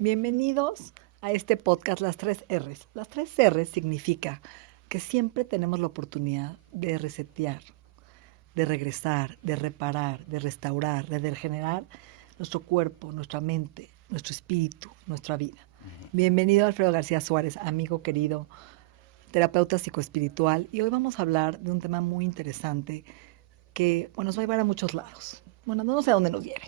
Bienvenidos a este podcast Las Tres R's. Las Tres R's significa que siempre tenemos la oportunidad de resetear, de regresar, de reparar, de restaurar, de regenerar nuestro cuerpo, nuestra mente, nuestro espíritu, nuestra vida. Bienvenido Alfredo García Suárez, amigo querido, terapeuta psicoespiritual, y hoy vamos a hablar de un tema muy interesante que nos va a llevar a muchos lados. Bueno, no sé a dónde nos lleve.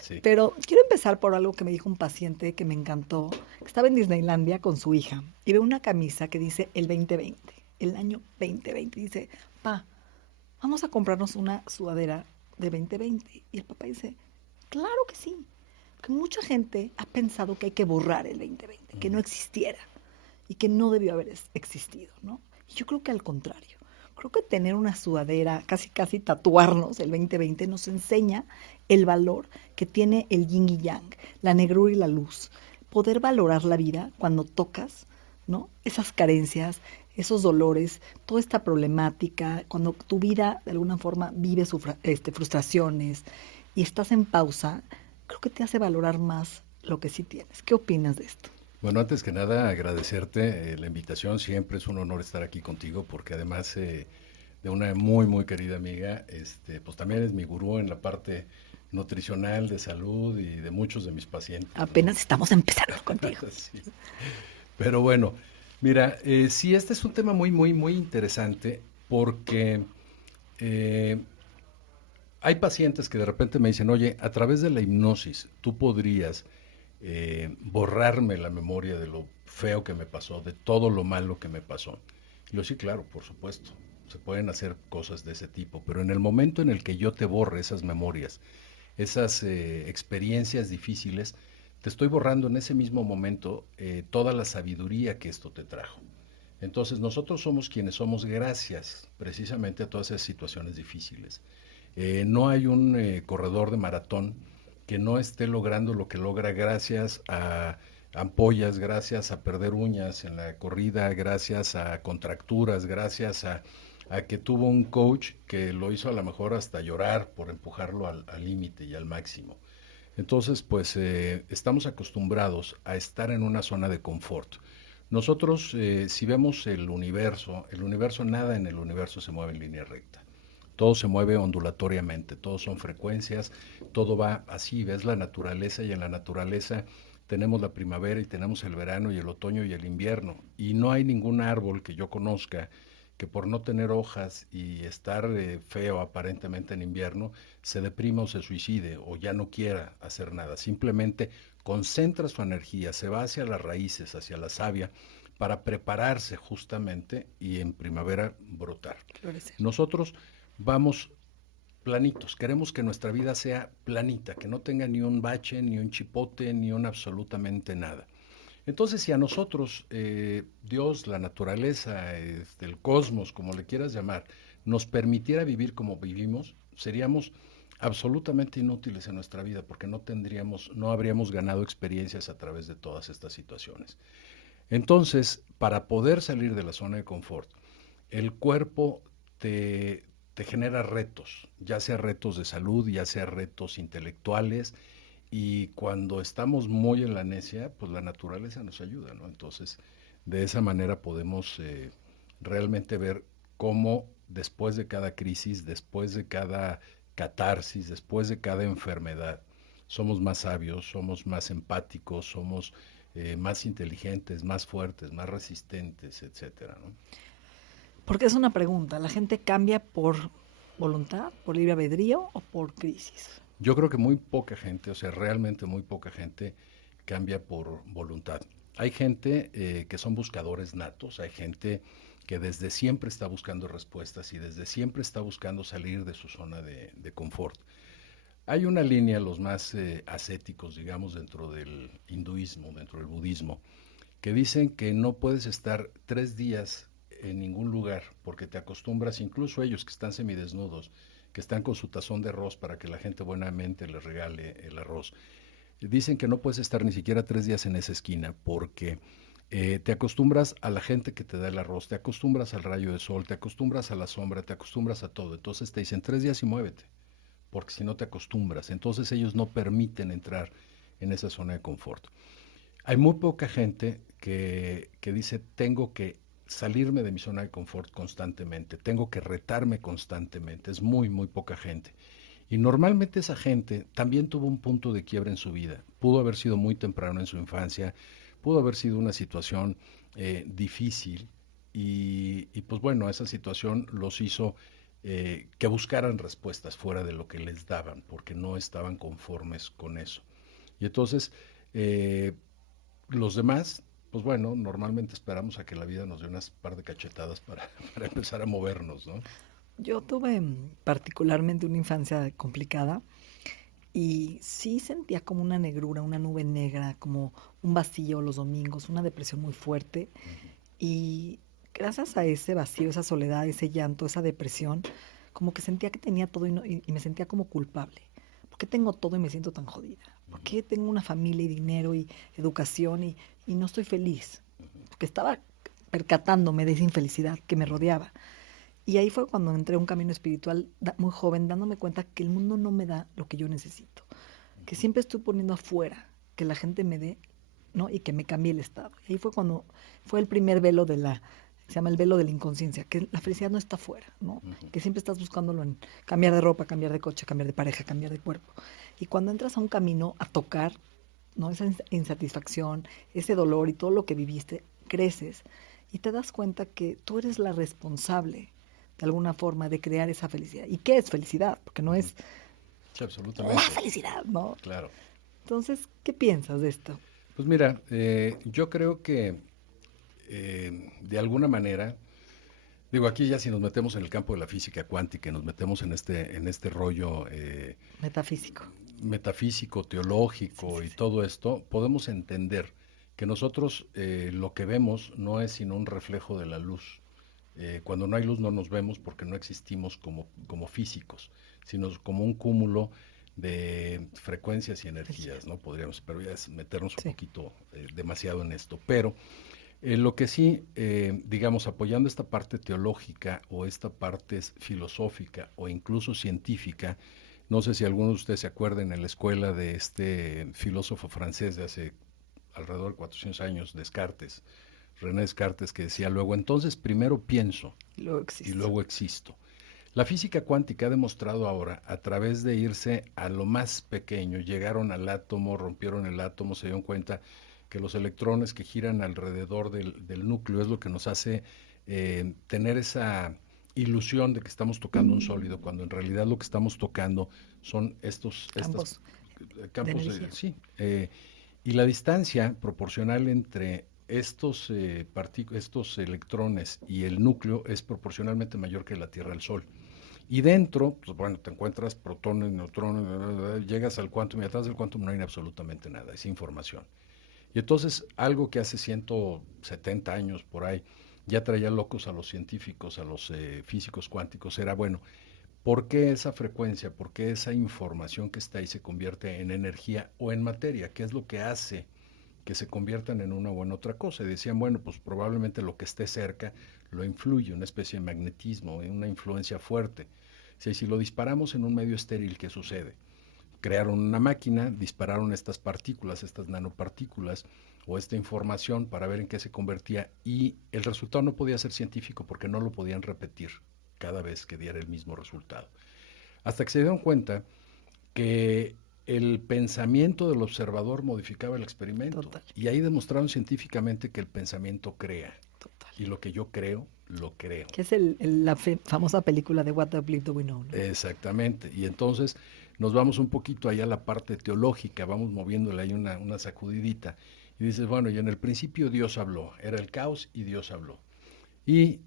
Sí. Pero quiero empezar por algo que me dijo un paciente que me encantó. Estaba en Disneylandia con su hija y ve una camisa que dice el 2020, el año 2020. Y dice, pa, vamos a comprarnos una sudadera de 2020. Y el papá dice, claro que sí. Porque mucha gente ha pensado que hay que borrar el 2020, que no existiera y que no debió haber existido, ¿no? Y yo creo que al contrario. Creo que tener una sudadera, casi casi tatuarnos el 2020 nos enseña el valor que tiene el yin y yang, la negrura y la luz. Poder valorar la vida cuando tocas, ¿no? Esas carencias, esos dolores, toda esta problemática, cuando tu vida de alguna forma vive frustraciones y estás en pausa, creo que te hace valorar más lo que sí tienes. ¿Qué opinas de esto? Bueno, antes que nada, agradecerte la invitación. Siempre es un honor estar aquí contigo porque además de una muy, muy querida amiga, pues también es mi gurú en la parte nutricional, de salud y de muchos de mis pacientes, ¿no? Apenas estamos empezando contigo. Sí. Pero bueno, mira, sí, este es un tema muy, muy, muy interesante porque eh, hay pacientes que de repente me dicen, oye, a través de la hipnosis, tú podrías borrarme la memoria de lo feo que me pasó, de todo lo malo que me pasó. Y yo sí, claro, por supuesto, se pueden hacer cosas de ese tipo, pero en el momento en el que yo te borre esas memorias, esas experiencias difíciles, te estoy borrando en ese mismo momento toda la sabiduría que esto te trajo. Entonces nosotros somos quienes somos gracias precisamente a todas esas situaciones difíciles. No hay un corredor de maratón que no esté logrando lo que logra gracias a ampollas, gracias a perder uñas en la corrida, gracias a contracturas, gracias a que tuvo un coach que lo hizo a lo mejor hasta llorar por empujarlo al límite y al máximo. Entonces, pues estamos acostumbrados a estar en una zona de confort. Nosotros, si vemos el universo, nada en el universo se mueve en línea recta. Todo se mueve ondulatoriamente, todo son frecuencias, todo va así, ves la naturaleza y en la naturaleza tenemos la primavera y tenemos el verano y el otoño y el invierno. Y no hay ningún árbol que yo conozca que por no tener hojas y estar feo aparentemente en invierno, se deprima o se suicide o ya no quiera hacer nada. Simplemente concentra su energía, se va hacia las raíces, hacia la savia, para prepararse justamente y en primavera brotar. Florecer. Nosotros vamos planitos, queremos que nuestra vida sea planita, que no tenga ni un bache, ni un chipote, ni un absolutamente nada. Entonces, si a nosotros, Dios, la naturaleza, el cosmos, como le quieras llamar, nos permitiera vivir como vivimos, seríamos absolutamente inútiles en nuestra vida porque no habríamos ganado experiencias a través de todas estas situaciones. Entonces, para poder salir de la zona de confort, el cuerpo te genera retos, ya sea retos de salud, ya sea retos intelectuales, y cuando estamos muy en la necia, pues la naturaleza nos ayuda, ¿no? Entonces, de esa manera podemos realmente ver cómo después de cada crisis, después de cada catarsis, después de cada enfermedad, somos más sabios, somos más empáticos, somos más inteligentes, más fuertes, más resistentes, etcétera, ¿no? Porque es una pregunta, ¿la gente cambia por voluntad, por libre albedrío o por crisis? Yo creo que muy poca gente, o sea, realmente muy poca gente cambia por voluntad. Hay gente que son buscadores natos, hay gente que desde siempre está buscando respuestas y desde siempre está buscando salir de su zona de confort. Hay una línea, los más ascéticos, digamos, dentro del hinduismo, dentro del budismo, que dicen que no puedes estar 3 días en ningún lugar porque te acostumbras, incluso ellos que están semidesnudos, que están con su tazón de arroz para que la gente buenamente les regale el arroz. Dicen que no puedes estar ni siquiera 3 días en esa esquina porque te acostumbras a la gente que te da el arroz, te acostumbras al rayo de sol, te acostumbras a la sombra, te acostumbras a todo. Entonces te dicen 3 días y muévete, porque si no te acostumbras. Entonces ellos no permiten entrar en esa zona de confort. Hay muy poca gente que dice, tengo que salirme de mi zona de confort constantemente, tengo que retarme constantemente. Es muy, muy poca gente. Y normalmente esa gente también tuvo un punto de quiebra en su vida. Pudo haber sido muy temprano en su infancia, pudo haber sido una situación difícil y pues bueno, esa situación los hizo que buscaran respuestas fuera de lo que les daban, porque no estaban conformes con eso. Y entonces, eh, los demás, pues bueno, normalmente esperamos a que la vida nos dé unas par de cachetadas para, para empezar a movernos, ¿no? Yo tuve particularmente una infancia complicada y sí sentía como una negrura, una nube negra, como un vacío los domingos, una depresión muy fuerte. Ujú, Y gracias a ese vacío, esa soledad, ese llanto, esa depresión, como que sentía que tenía todo y me sentía como culpable. ¿Por qué tengo todo y me siento tan jodida? ¿Por ujú, qué tengo una familia y dinero y educación y no estoy feliz? ujú, Porque estaba percatándome de esa infelicidad que me ujú, rodeaba. Y ahí fue cuando entré a un camino espiritual muy joven, dándome cuenta que el mundo no me da lo que yo necesito, que ujú. siempre estoy poniendo afuera, que la gente me dé, ¿no? Y que me cambie el estado. Y ahí fue cuando fue el primer velo de la, se llama el velo de la inconsciencia, que la felicidad no está afuera, ¿no? Ujú, Que siempre estás buscándolo en cambiar de ropa, cambiar de coche, cambiar de pareja, cambiar de cuerpo. Y cuando entras a un camino a tocar, ¿no? Esa insatisfacción, ese dolor y todo lo que viviste, creces y te das cuenta que tú eres la responsable de alguna forma de crear esa felicidad. ¿Y qué es felicidad? Porque no ujú. es Sí, la absolutamente, felicidad, ¿no? claro. Entonces, ¿qué piensas de esto? Pues mira, yo creo que de alguna manera, digo, aquí ya si nos metemos en el campo de la física cuántica, y nos metemos en este rollo Metafísico. metafísico, Sí, teológico sí, y sí. todo esto, podemos entender que nosotros lo que vemos no es sino un reflejo de la luz. Cuando no hay luz no nos vemos porque no existimos como físicos, sino como un cúmulo de frecuencias y Energía. energías, ¿no? Podríamos, pero ya es meternos un Sí. poquito demasiado en esto. Pero lo que sí, digamos, apoyando esta parte teológica o esta parte filosófica o incluso científica, no sé si algunos de ustedes se acuerdan en la escuela de este filósofo francés de hace alrededor de 400 años, Descartes, René Descartes, que decía luego, entonces primero pienso Y luego y existo. luego existo. La física cuántica ha demostrado ahora, a través de irse a lo más pequeño, llegaron al átomo, rompieron el átomo, se dieron cuenta que los electrones que giran alrededor del núcleo es lo que nos hace tener esa ilusión de que estamos tocando un sólido, cuando en realidad lo que estamos tocando son estos Campos de campos de, energía. sí, y la distancia proporcional entre estos electrones y el núcleo es proporcionalmente mayor que la Tierra al Sol. Y dentro, pues bueno, te encuentras protones, neutrones, llegas al quantum y atrás del quantum no hay absolutamente nada, es información. Y entonces algo que hace 170 años por ahí ya traía locos a los científicos, a los físicos cuánticos, era bueno, ¿por qué esa frecuencia, por qué esa información que está ahí se convierte en energía o en materia? ¿Qué es lo que hace que se conviertan en una o en otra cosa? Y decían, bueno, pues probablemente lo que esté cerca lo influye, una especie de magnetismo, una influencia fuerte. Si lo disparamos en un medio estéril, ¿qué sucede? Crearon una máquina, dispararon estas partículas, estas nanopartículas o esta información para ver en qué se convertía y el resultado no podía ser científico porque no lo podían repetir cada vez que diera el mismo resultado. Hasta que se dieron cuenta que el pensamiento del observador modificaba el experimento Total, y ahí demostraron científicamente que el pensamiento crea total. y lo que yo creo, lo creo. Que es la famosa película de What the Bleep Do We Know, ¿no? Exactamente. Y entonces nos vamos un poquito allá a la parte teológica, vamos moviéndole ahí una sacudidita. Y dices, bueno, y en el principio Dios habló, era el caos y Dios habló. Y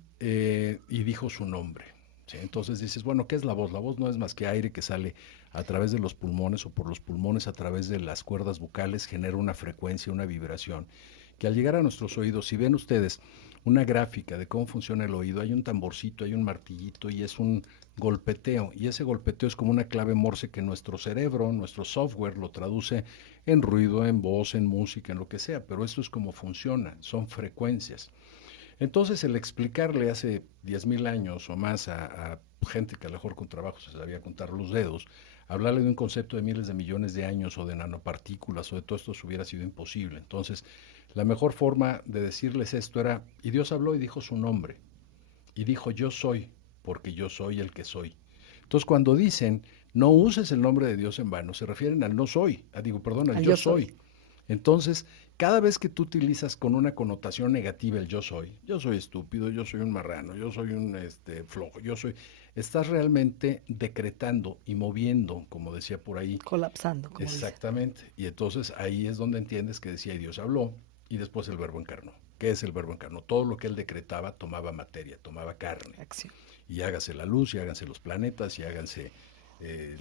dijo su nombre. ¿Sí? Entonces dices, bueno, ¿qué es la voz? La voz no es más que aire que sale a través de los pulmones o por los pulmones a través de las cuerdas vocales, genera una frecuencia, una vibración, que al llegar a nuestros oídos, si ven ustedes una gráfica de cómo funciona el oído, hay un tamborcito, hay un martillito y es un golpeteo, y ese golpeteo es como una clave morse que nuestro cerebro, nuestro software lo traduce en ruido, en voz, en música, en lo que sea, pero esto es como funciona, son frecuencias. Entonces, el explicarle hace 10,000 años o más a gente que a lo mejor con trabajo se sabía contar los dedos, hablarle de un concepto de miles de millones de años o de nanopartículas o de todo esto hubiera sido imposible. Entonces, la mejor forma de decirles esto era, y Dios habló y dijo su nombre, y dijo yo soy, porque yo soy el que soy. Entonces, cuando dicen no uses el nombre de Dios en vano, se refieren al no soy, perdón, al Al yo yo soy. soy. Entonces, cada vez que tú utilizas con una connotación negativa el yo soy estúpido, yo soy un marrano, yo soy un flojo, estás realmente decretando y moviendo, como decía por ahí, Colapsando, como dice. exactamente. Y entonces ahí es donde entiendes que decía y Dios habló y después el verbo encarnó. ¿Qué es el verbo encarnó? Todo lo que él decretaba tomaba materia, tomaba carne. Acción. Y hágase la luz, y háganse los planetas, y háganse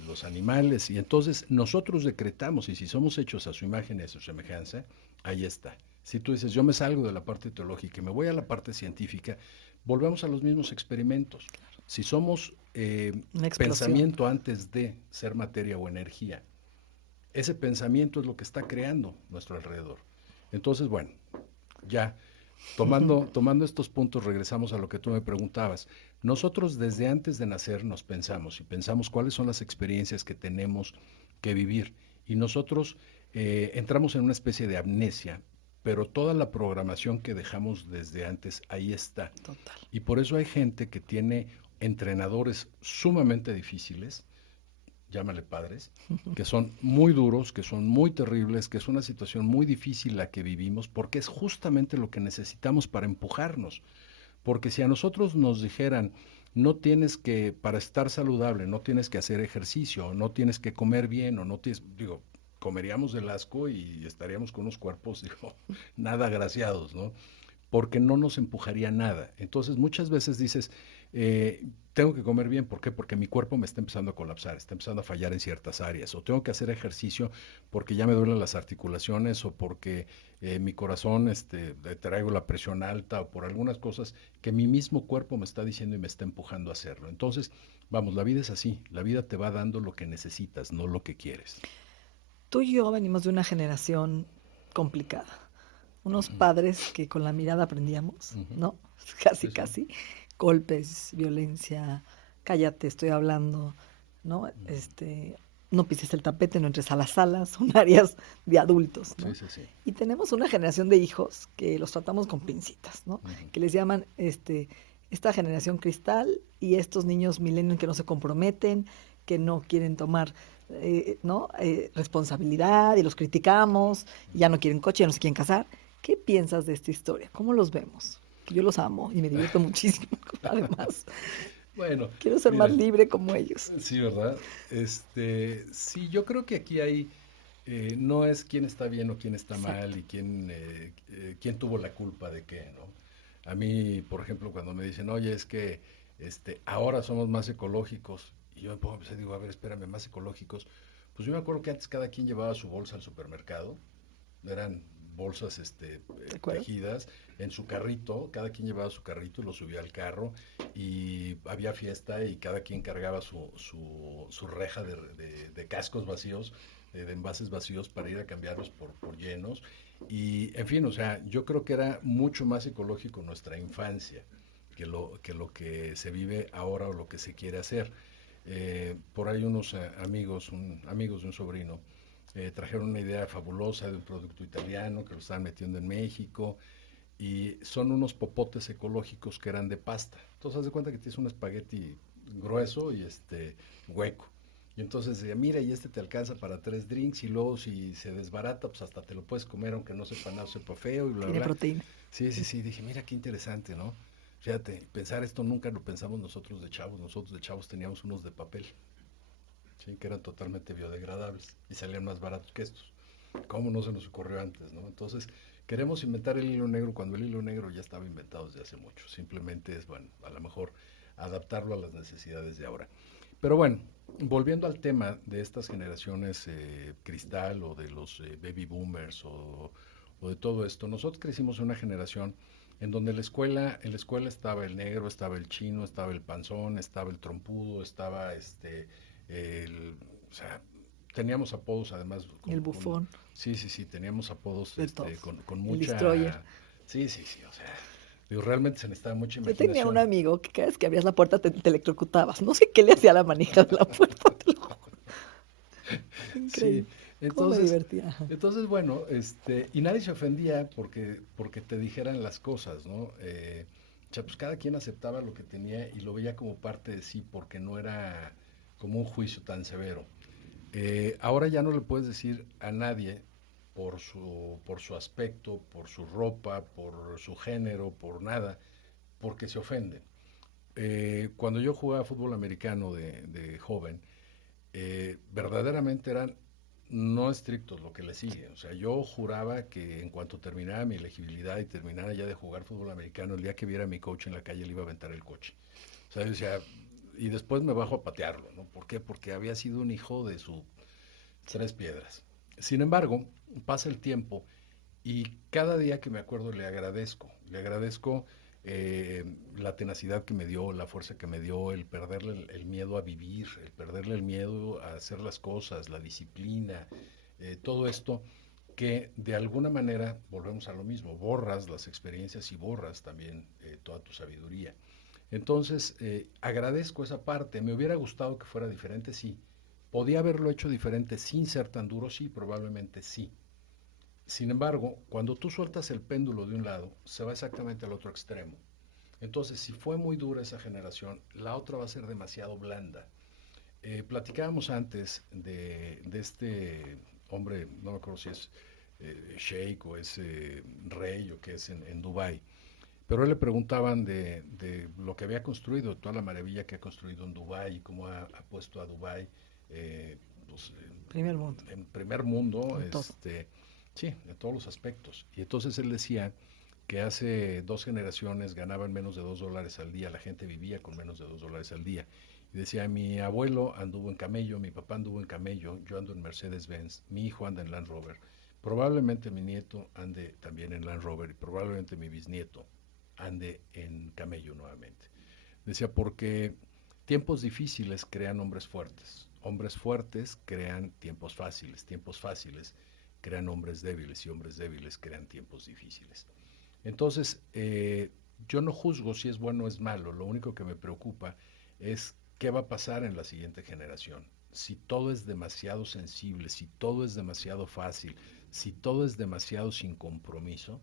los animales. Y entonces nosotros decretamos, y si somos hechos a su imagen y a su semejanza, ahí está. Si tú dices, yo me salgo de la parte teológica y me voy a la parte científica, volvemos a los mismos experimentos. Si somos Una explosión. pensamiento antes de ser materia o energía, ese pensamiento es lo que está creando nuestro alrededor. Entonces, bueno, ya tomando estos puntos, regresamos a lo que tú me preguntabas. Nosotros desde antes de nacer nos pensamos y pensamos cuáles son las experiencias que tenemos que vivir. Y nosotros entramos en una especie de amnesia, pero toda la programación que dejamos desde antes ahí está. Total. Y por eso hay gente que tiene entrenadores sumamente difíciles, llámale padres, que son muy duros, que son muy terribles, que es una situación muy difícil la que vivimos, porque es justamente lo que necesitamos para empujarnos. Porque si a nosotros nos dijeran, no tienes que, para estar saludable, no tienes que hacer ejercicio, no tienes que comer bien, o no tienes, digo, comeríamos del asco y estaríamos con unos cuerpos, digo, nada agraciados, ¿no? Porque no nos empujaría nada. Entonces muchas veces dices, tengo que comer bien, ¿por qué? Porque mi cuerpo me está empezando a colapsar, está empezando a fallar en ciertas áreas, o tengo que hacer ejercicio porque ya me duelen las articulaciones, o porque mi corazón traigo la presión alta, o por algunas cosas que mi mismo cuerpo me está diciendo y me está empujando a hacerlo. Entonces, vamos, la vida es así, la vida te va dando lo que necesitas, no lo que quieres. Tú y yo venimos de una generación complicada. Unos padres que con la mirada aprendíamos, Ujú. ¿no? Casi, Sí, sí. casi. Golpes, violencia, cállate, estoy hablando, ¿no? Ujú. No pises el tapete, no entres a las salas, son áreas de adultos, Sí, ¿no? sí, sí. Y tenemos una generación de hijos que los tratamos con pincitas, ¿no? Ujú. Que les llaman esta generación cristal y estos niños millennials que no se comprometen, que no quieren tomar ¿no? Responsabilidad y los criticamos, y ya no quieren coche, ya no se quieren casar. ¿Qué piensas de esta historia? ¿Cómo los vemos? Que yo los amo y me divierto muchísimo, además. Bueno, Quiero ser más mira, libre como ellos. sí, ¿verdad? Sí, yo creo que aquí hay, no es quién está bien o quién está mal Exacto. y quién tuvo la culpa de qué, ¿no? A mí, por ejemplo, cuando me dicen, oye, es que ahora somos más ecológicos, y yo me pongo a pensar, digo, a ver, espérame, más ecológicos. Pues yo me acuerdo que antes cada quien llevaba su bolsa al supermercado, eran bolsas ¿De acuerdo? tejidas en su carrito, cada quien llevaba su carrito y lo subía al carro y había fiesta y cada quien cargaba su reja de cascos vacíos, de envases vacíos para ir a cambiarlos por llenos. Y en fin, o sea, yo creo que era mucho más ecológico nuestra infancia que lo que se vive ahora o lo que se quiere hacer. Por ahí unos amigos de un sobrino trajeron una idea fabulosa de un producto italiano que lo estaban metiendo en México y son unos popotes ecológicos que eran de pasta. Entonces haz de cuenta que tienes un espagueti grueso y hueco. Y entonces decía, mira, y te alcanza para 3 drinks y luego si se desbarata, pues hasta te lo puedes comer aunque no sepa nada, sepa feo y bla, Tiene bla. proteína. Sí, sí, sí, dije, mira qué interesante, ¿no? Fíjate, pensar esto nunca lo pensamos nosotros de chavos teníamos unos de papel, ¿sí? Que eran totalmente biodegradables y salían más baratos que estos. ¿Cómo no se nos ocurrió antes, no? Entonces, queremos inventar el hilo negro cuando el hilo negro ya estaba inventado desde hace mucho. Simplemente es, bueno, a lo mejor adaptarlo a las necesidades de ahora. Pero bueno, volviendo al tema de estas generaciones cristal o de los baby boomers o de todo esto, nosotros crecimos en una generación en donde en la escuela estaba el negro, estaba el chino, estaba el panzón, estaba el trompudo, estaba el, o sea, teníamos apodos además El bufón, sí, sí, sí, teníamos apodos de todo. con El destroyer. mucha, sí, sí, sí, o sea, Digo, realmente se necesitaba mucha Yo tenía un imaginación. amigo que cada vez que abrías la puerta te electrocutabas. No sé qué le hacía a la manija de la puerta, te lo juro. Sí, Increíble. ¿Cómo me entonces, divertía? Ajá. bueno, y nadie se ofendía porque te dijeran las cosas, ¿no? O sea, pues cada quien aceptaba lo que tenía y lo veía como parte de sí, porque no era como un juicio tan severo. Ahora ya no le puedes decir a nadie por su aspecto, por su ropa, por su género, por nada, porque se ofenden. Cuando yo jugaba fútbol americano de joven, verdaderamente eran no estrictos lo que le sigue. O sea, yo juraba que en cuanto terminara mi elegibilidad y terminara ya de jugar fútbol americano, el día que viera a mi coach en la calle le iba a aventar el coche. O sea, yo decía, y después me bajo a patearlo, ¿no? ¿Por qué? Porque había sido un hijo de su tres piedras. Sin embargo, pasa el tiempo y cada día que me acuerdo le agradezco la tenacidad que me dio, la fuerza que me dio, el perderle el miedo a vivir, el perderle el miedo a hacer las cosas, la disciplina, todo esto que de alguna manera, volvemos a lo mismo, borras las experiencias y borras también toda tu sabiduría. Entonces, agradezco esa parte. Me hubiera gustado que fuera diferente, sí. ¿Podía haberlo hecho diferente sin ser tan duro? Sí, probablemente sí. Sin embargo, cuando tú sueltas el péndulo de un lado, se va exactamente al otro extremo. Entonces, si fue muy dura esa generación, la otra va a ser demasiado blanda. Platicábamos antes de este hombre, no me acuerdo si es Sheikh o es rey o qué es en Dubái, pero a él le preguntaban de lo que había construido, toda la maravilla que ha construido en Dubái y cómo ha puesto a Dubái pues, Primer mundo, en primer mundo, en todo. sí, en todos los aspectos. Y entonces él decía que hace 2 generaciones ganaban menos de $2 al día, la gente vivía con menos de $2 al día. Y decía, mi abuelo anduvo en camello, mi papá anduvo en camello, yo ando en Mercedes-Benz, mi hijo anda en Land Rover, probablemente mi nieto ande también en Land Rover y probablemente mi bisnieto ande en camello nuevamente. Decía, porque tiempos difíciles crean hombres fuertes crean tiempos fáciles crean hombres débiles y hombres débiles crean tiempos difíciles. Entonces, yo no juzgo si es bueno o es malo, lo único que me preocupa es qué va a pasar en la siguiente generación. Si todo es demasiado sensible, si todo es demasiado fácil, si todo es demasiado sin compromiso,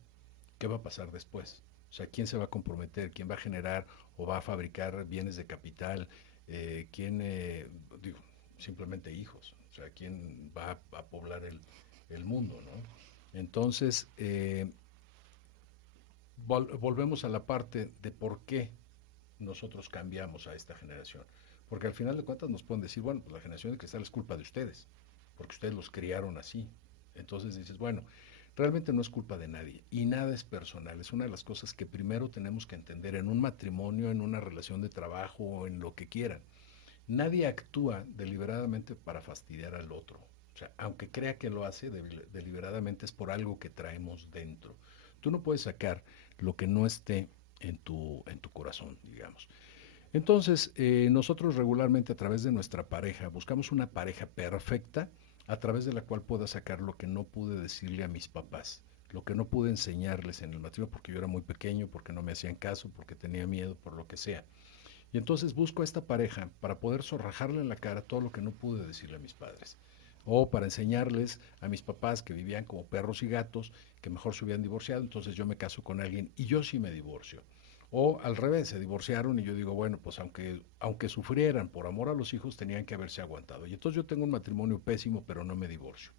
¿qué va a pasar después? O sea, ¿quién se va a comprometer? ¿Quién va a generar o va a fabricar bienes de capital? ¿Quién, digo, simplemente hijos? O sea, ¿quién va a poblar el mundo, ¿no? Entonces, volvemos a la parte de por qué nosotros cambiamos a esta generación. Porque al final de cuentas nos pueden decir, bueno, pues la generación de cristal es culpa de ustedes, porque ustedes los criaron así. Entonces dices, bueno, realmente no es culpa de nadie y nada es personal. Es una de las cosas que primero tenemos que entender en un matrimonio, en una relación de trabajo o en lo que quieran. Nadie actúa deliberadamente para fastidiar al otro. O sea, aunque crea que lo hace deliberadamente es por algo que traemos dentro. Tú no puedes sacar lo que no esté en tu corazón, digamos. Entonces, nosotros regularmente a través de nuestra pareja buscamos una pareja perfecta a través de la cual pueda sacar lo que no pude decirle a mis papás, lo que no pude enseñarles en el matrimonio porque yo era muy pequeño, porque no me hacían caso, porque tenía miedo, por lo que sea. Y entonces busco a esta pareja para poder zorrajarle en la cara todo lo que no pude decirle a mis padres. O para enseñarles a mis papás que vivían como perros y gatos, que mejor se hubieran divorciado, entonces yo me caso con alguien y yo sí me divorcio. O al revés, se divorciaron y yo digo, bueno, pues aunque sufrieran por amor a los hijos, tenían que haberse aguantado. Y entonces yo tengo un matrimonio pésimo, pero no me divorcio.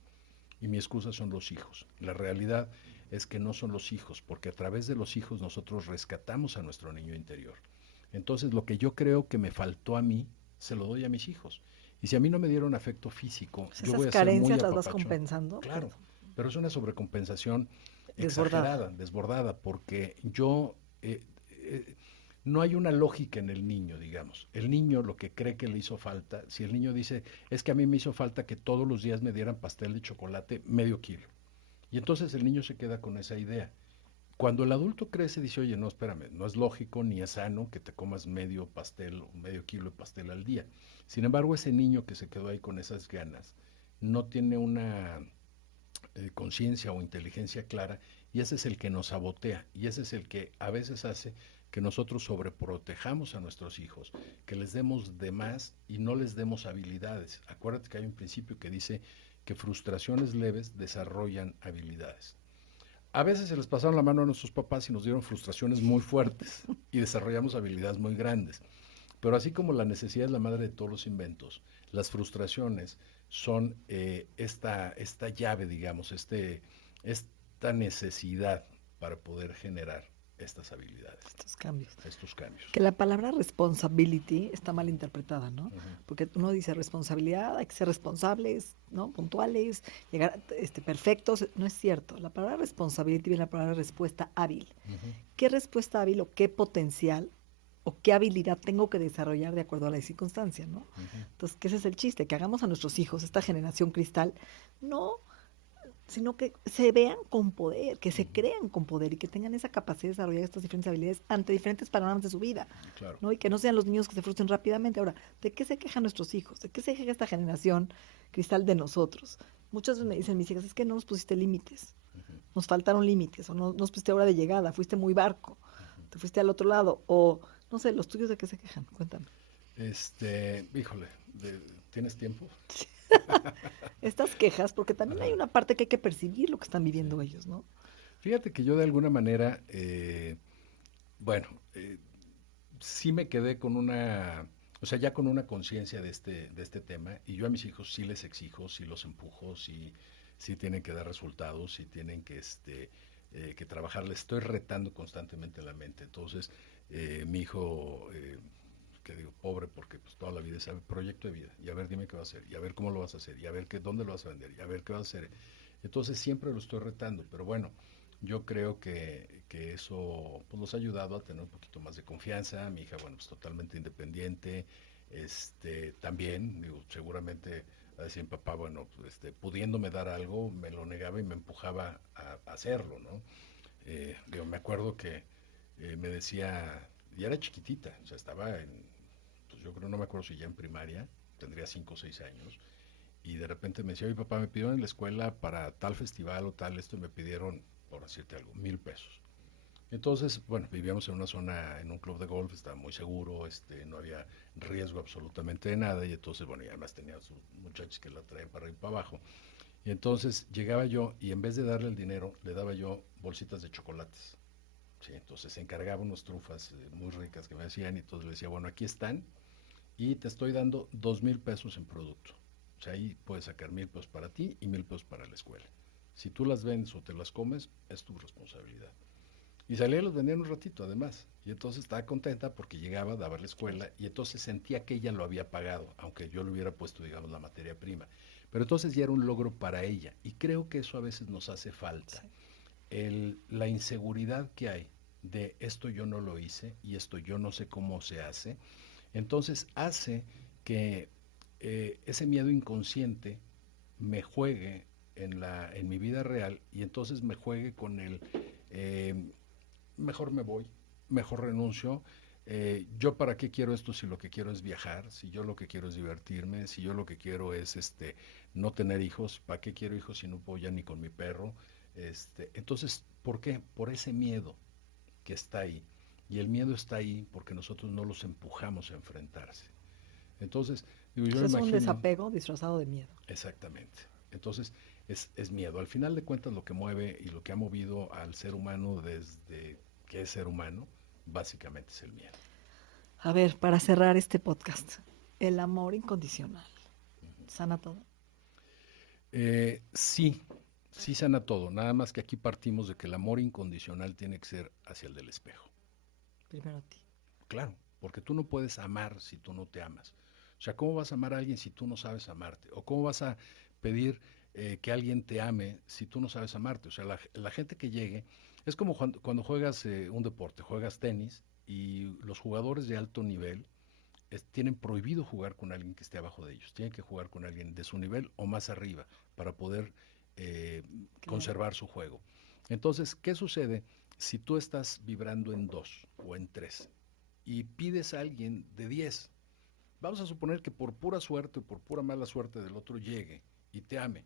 Y mi excusa son los hijos. La realidad es que no son los hijos, porque a través de los hijos nosotros rescatamos a nuestro niño interior. Entonces lo que yo creo que me faltó a mí, se lo doy a mis hijos. Y si a mí no me dieron afecto físico, Pues yo esas voy a ser muy carencias las vas apapachón. compensando, Claro, pero es una sobrecompensación desbordada. exagerada, desbordada, porque no hay una lógica en el niño, digamos. El niño lo que cree que le hizo falta, si el niño dice, es que a mí me hizo falta que todos los días me dieran pastel de chocolate medio kilo. Y entonces el niño se queda con esa idea. Cuando el adulto crece, dice, oye, no, espérame, no es lógico ni es sano que te comas medio pastel o medio kilo de pastel al día. Sin embargo, ese niño que se quedó ahí con esas ganas no tiene conciencia o inteligencia clara, y ese es el que nos sabotea, y ese es el que a veces hace que nosotros sobreprotejamos a nuestros hijos, que les demos de más y no les demos habilidades. Acuérdate que hay un principio que dice que frustraciones leves desarrollan habilidades. A veces se les pasaron la mano a nuestros papás y nos dieron frustraciones muy fuertes y desarrollamos habilidades muy grandes. Pero así como la necesidad es la madre de todos los inventos, las frustraciones son esta llave, digamos, esta necesidad para poder generar estas habilidades, Estos cambios. estos cambios. Que la palabra responsibility está mal interpretada, ¿no? Ujú. Porque uno dice responsabilidad, hay que ser responsables, ¿no? Puntuales, llegar perfectos. No es cierto. La palabra responsibility viene la palabra respuesta hábil. Ujú. ¿Qué respuesta hábil o qué potencial o qué habilidad tengo que desarrollar de acuerdo a la circunstancia, ¿no? Ujú. Entonces, que ese es el chiste, que hagamos a nuestros hijos, esta generación cristal, no, sino que se vean con poder, que se Ujú. crean con poder y que tengan esa capacidad de desarrollar estas diferentes habilidades ante diferentes panoramas de su vida, Claro. ¿no? Y que no sean los niños que se frustren rápidamente. Ahora, ¿de qué se quejan nuestros hijos? ¿De qué se queja esta generación cristal de nosotros? Muchas veces me dicen mis hijas, es que no nos pusiste límites, Ujú. nos faltaron límites, o no nos pusiste hora de llegada, fuiste muy barco, Ujú. te fuiste al otro lado, o no sé, los tuyos de qué se quejan, cuéntame. Híjole, ¿tienes tiempo? Estas quejas, porque también hay Ajá. una parte que hay que percibir lo que están Sí. viviendo ellos, ¿no? Fíjate que yo de alguna manera, bueno, sí me quedé con o sea, ya con una conciencia de este tema, y yo a mis hijos sí les exijo, sí los empujo, sí tienen que dar resultados, sí tienen que trabajar, les estoy retando constantemente la mente. Entonces, mi hijo, que digo, pobre, porque pues toda la vida sabe proyecto de vida, y a ver, dime qué va a hacer, y a ver cómo lo vas a hacer, y a ver dónde lo vas a vender, y a ver qué vas a hacer. Entonces siempre lo estoy retando, pero bueno, yo creo que eso pues, los ha ayudado a tener un poquito más de confianza. Mi hija, bueno, pues totalmente independiente. También, digo, seguramente a decir, papá, bueno, pues, pudiéndome dar algo, me lo negaba y me empujaba a hacerlo, ¿no? Digo, me acuerdo que me decía, y era chiquitita, o sea, estaba pues yo creo, no me acuerdo si ya en primaria, tendría 5 o 6 años, y de repente me decía, oye papá, me pidieron en la escuela para tal festival o tal, esto y me pidieron, por decirte algo, 1,000 pesos. Entonces, bueno, vivíamos en una zona, en un club de golf, estaba muy seguro, no había riesgo absolutamente de nada, y entonces, bueno, y además tenía sus muchachos que la traían para arriba y para abajo. Y entonces llegaba yo y en vez de darle el dinero, le daba yo bolsitas de chocolates. Sí, entonces se encargaba unas trufas muy ricas que me hacían y entonces le decía, bueno, aquí están y te estoy dando 2,000 pesos en producto. O sea, ahí puedes sacar 1,000 pesos para ti y 1,000 pesos para la escuela. Si tú las vendes o te las comes, es tu responsabilidad. Y salía y los vendía en un ratito, además. Y entonces estaba contenta porque llegaba, daba la Claro. escuela y entonces sentía que ella lo había pagado, aunque yo le hubiera puesto, digamos, la materia prima. Pero entonces ya era un logro para ella. Y creo que eso a veces nos hace falta. Sí. La inseguridad que hay de esto yo no lo hice y esto yo no sé cómo se hace, entonces hace que ese miedo inconsciente me juegue en mi vida real y entonces me juegue con eh, mejor me voy, mejor renuncio. Yo para qué quiero esto si lo que quiero es viajar, si yo lo que quiero es divertirme, si yo lo que quiero es no tener hijos, ¿para qué quiero hijos si no puedo ya ni con mi perro? Entonces, ¿por qué? Por ese miedo que está ahí. Y el miedo está ahí porque nosotros no los empujamos a enfrentarse. Entonces, digo, yo me Entonces es un imagino, desapego disfrazado de miedo. exactamente. Entonces, es miedo. Al final de cuentas, lo que mueve y lo que ha movido al ser humano desde que es ser humano, básicamente es el miedo. A ver, para cerrar este podcast, el amor incondicional. ¿Sana todo? Sí, sí sana todo. Nada más que aquí partimos de que el amor incondicional tiene que ser hacia el del espejo. Primero a ti. Claro, porque tú no puedes amar si tú no te amas. O sea, ¿cómo vas a amar a alguien si tú no sabes amarte? ¿O cómo vas a pedir que alguien te ame si tú no sabes amarte? O sea, la gente que llegue, es como cuando juegas un deporte, juegas tenis y los jugadores de alto nivel tienen prohibido jugar con alguien que esté abajo de ellos. Tienen que jugar con alguien de su nivel o más arriba para poder eh, Claro. conservar su juego. Entonces, ¿qué sucede si tú estás vibrando en 2 o en 3 y pides a alguien de 10? Vamos a suponer que por pura suerte o por pura mala suerte del otro llegue y te ame.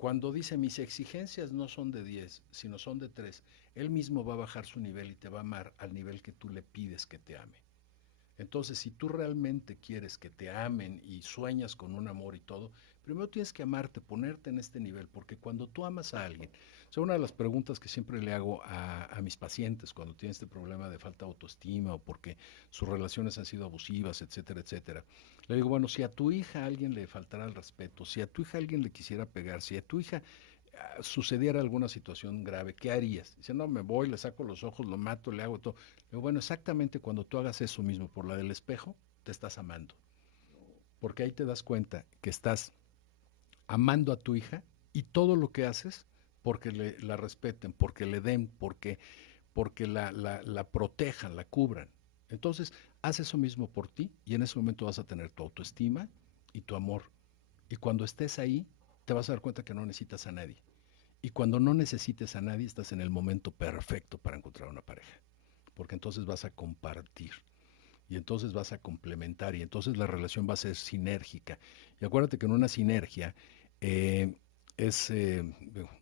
cuando dice mis exigencias no son de 10, sino son de 3, él mismo va a bajar su nivel y te va a amar al nivel que tú le pides que te ame. Entonces, si tú realmente quieres que te amen y sueñas con un amor y todo, primero tienes que amarte, ponerte en este nivel, porque cuando tú amas a alguien, o sea, una de las preguntas que siempre le hago a mis pacientes cuando tienen este problema de falta de autoestima o porque sus relaciones han sido abusivas, etcétera, etcétera, le digo, bueno, si a tu hija alguien le faltara el respeto, si a tu hija alguien le quisiera pegar, si a tu hija sucediera alguna situación grave, ¿qué harías? Dice, no, me voy, le saco los ojos, lo mato, le hago todo. Le digo, bueno, exactamente cuando tú hagas eso mismo por la del espejo, te estás amando. Porque ahí te das cuenta que estás amando a tu hija y todo lo que haces porque la respeten, porque le den, porque la protejan, la cubran. Entonces, haz eso mismo por ti y en ese momento vas a tener tu autoestima y tu amor. Y cuando estés ahí, te vas a dar cuenta que no necesitas a nadie. Y cuando no necesites a nadie, estás en el momento perfecto para encontrar una pareja. Porque entonces vas a compartir. Y entonces vas a complementar. Y entonces la relación va a ser sinérgica. Y acuérdate que en una sinergia eh,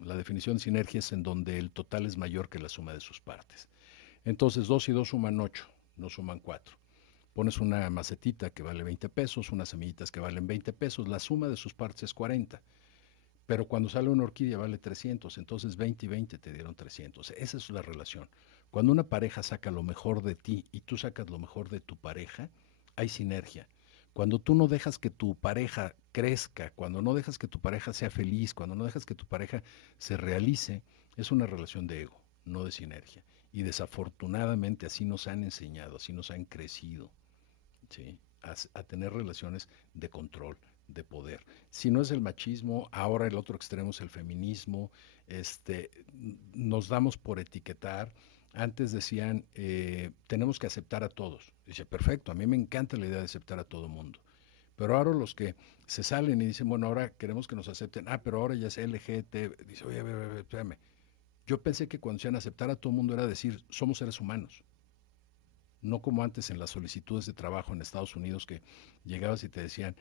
la definición de sinergia es en donde el total es mayor que la suma de sus partes. Entonces 2 y 2 suman 8, no suman 4. Pones una macetita que vale 20 pesos, unas semillitas que valen 20 pesos, la suma de sus partes es 40. Pero cuando sale una orquídea vale 300, entonces 20 y 20 te dieron 300. Esa es la relación. Cuando una pareja saca lo mejor de ti y tú sacas lo mejor de tu pareja, hay sinergia. Cuando tú no dejas que tu pareja crezca, cuando no dejas que tu pareja sea feliz, cuando no dejas que tu pareja se realice, es una relación de ego, no de sinergia. Y desafortunadamente así nos han enseñado, así nos han crecido. ¿Sí? A tener relaciones de control, de poder. Si no es el machismo, ahora el otro extremo es el feminismo. Nos damos por etiquetar. Antes decían, tenemos que aceptar a todos. Dice, perfecto, a mí me encanta la idea de aceptar a todo mundo. Pero ahora los que se salen y dicen, bueno, ahora queremos que nos acepten, pero ahora ya es LGBT, dice, oye, espérame. Yo pensé que cuando decían aceptar a todo mundo era decir, somos seres humanos, no como antes en las solicitudes de trabajo en Estados Unidos que llegabas y te decían,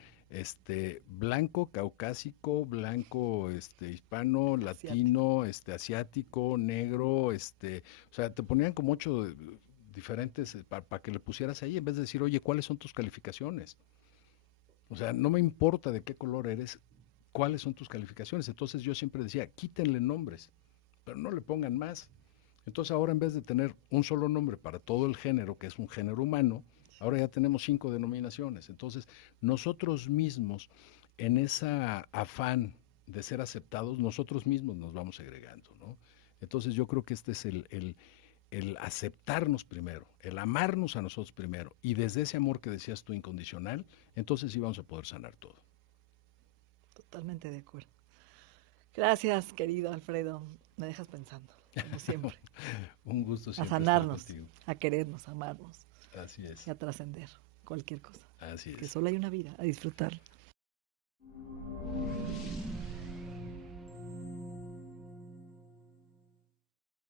blanco, caucásico, blanco, hispano, Asiático. latino, asiático, negro, o sea, te ponían como 8 diferentes para que le pusieras ahí en vez de decir, oye, ¿cuáles son tus calificaciones? O sea, no me importa de qué color eres, cuáles son tus calificaciones. Entonces yo siempre decía, quítenle nombres, pero no le pongan más. Entonces ahora en vez de tener un solo nombre para todo el género, que es un género humano, ahora ya tenemos 5 denominaciones. Entonces nosotros mismos, en esa afán de ser aceptados, nosotros mismos nos vamos segregando, ¿no? Entonces yo creo que este es el aceptarnos primero, el amarnos a nosotros primero, y desde ese amor que decías tú incondicional, entonces sí vamos a poder sanar todo. Totalmente de acuerdo. Gracias, querido Alfredo. Me dejas pensando, como siempre. Un gusto A siempre estar sanarnos, contigo. a querernos, a amarnos Así y es, a trascender cualquier cosa. así Que es. solo hay una vida, a disfrutar.